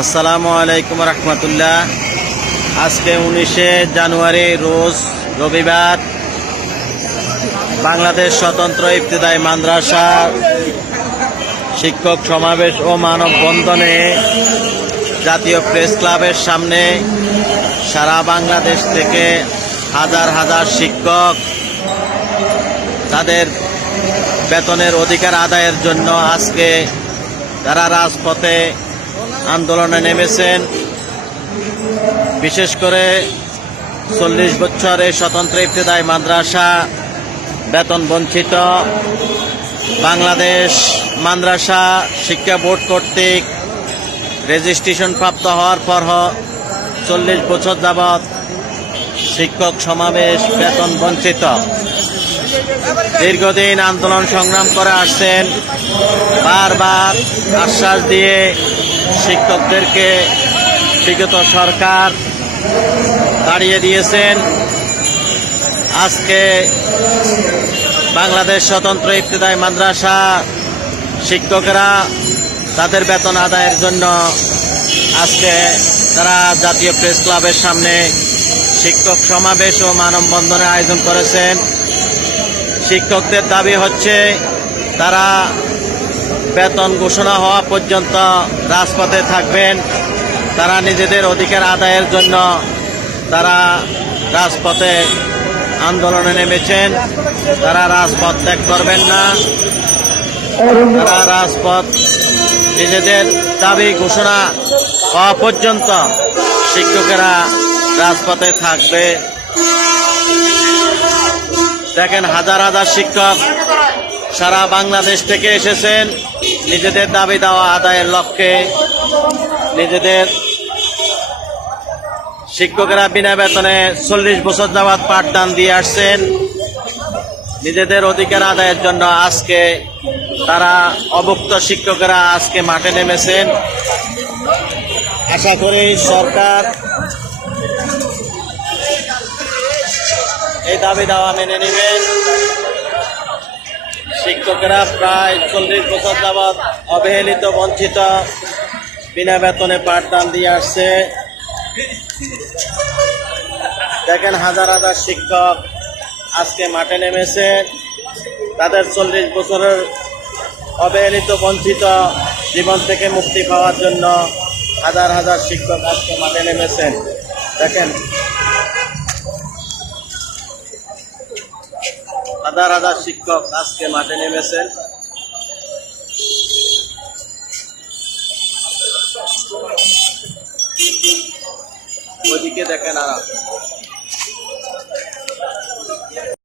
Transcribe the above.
আসসালামু আলাইকুম রহমতুল্লাহ। আজকে উনিশে জানুয়ারি, রোজ রবিবার, বাংলাদেশ স্বতন্ত্র ইবতদায়ী মাদ্রাসা শিক্ষক সমাবেশ ও মানববন্ধনে জাতীয় প্রেস ক্লাবের সামনে সারা বাংলাদেশ থেকে হাজার হাজার শিক্ষক তাদের বেতনের অধিকার আদায়ের জন্য আজকে তারা রাজপথে আন্দোলনে নেমেছেন। বিশেষ করে চল্লিশ বছরে স্বতন্ত্র ইবতদায়ী মাদ্রাসা বেতন বঞ্চিত বাংলাদেশ মাদ্রাসা শিক্ষা বোর্ড কর্তৃক রেজিস্ট্রেশন প্রাপ্ত হওয়ার পর চল্লিশ বছর যাবৎ শিক্ষক সমাবেশ বেতন বঞ্চিত দীর্ঘদিন আন্দোলন সংগ্রাম করে আসছেন। বারবার আশ্বাস দিয়ে শিক্ষকদেরকে বিগত সরকার দাঁড়িয়ে দিয়েছেন। আজকে বাংলাদেশ স্বতন্ত্র ইবতদায়ী মাদ্রাসা শিক্ষকেরা তাদের বেতন আদায়ের জন্য আজকে তারা জাতীয় প্রেস ক্লাবের সামনে শিক্ষক সমাবেশ ও মানববন্ধনের আয়োজন করেছেন। শিক্ষকদের দাবি হচ্ছে তারা বেতন ঘোষণা হওয়া পর্যন্ত রাজপথে থাকবেন। তারা নিজেদের অধিকার আদায়ের জন্য তারা রাজপথে আন্দোলনে নেমেছেন। তারা রাজপথ ত্যাগ করবেন না। তারা রাজপথ নিজেদের দাবি ঘোষণা হওয়া পর্যন্ত শিক্ষকেরা রাজপথে থাকবে। দেখেন হাজার হাজার শিক্ষক সারা বাংলাদেশ থেকে এসেছেন। নিজেদের দাবি দেওয়া আদায়ের লক্ষ্যে নিজেদের শিক্ষকেরা বিনা বেতনে চল্লিশ বছর যাবৎ পাঠদান দিয়ে আসছেন। নিজেদের অধিকার আদায়ের জন্য আজকে তারা অভুক্ত শিক্ষকেরা আজকে মাঠে নেমেছেন। আশা করি সরকার এই দাবি দাওয়া মেনে নেবেন শিক্ষকেরা প্রায় চল্লিশ বছর যাবৎ অবহেলিত, বঞ্চিত, বিনা বেতনে পাঠদান দিয়ে আসছে। দেখেন হাজার হাজার শিক্ষক আজকে মাঠে নেমেছে। তাদের চল্লিশ বছরের অবহেলিত, বঞ্চিত জীবন থেকে মুক্তি পাওয়ার জন্য হাজার হাজার শিক্ষক আজকে মাঠে নেমেছেন। দেখেন হাজার হাজার শিক্ষক আজকে মাঠে নেমেছেন। ওদিকে দেখেন আর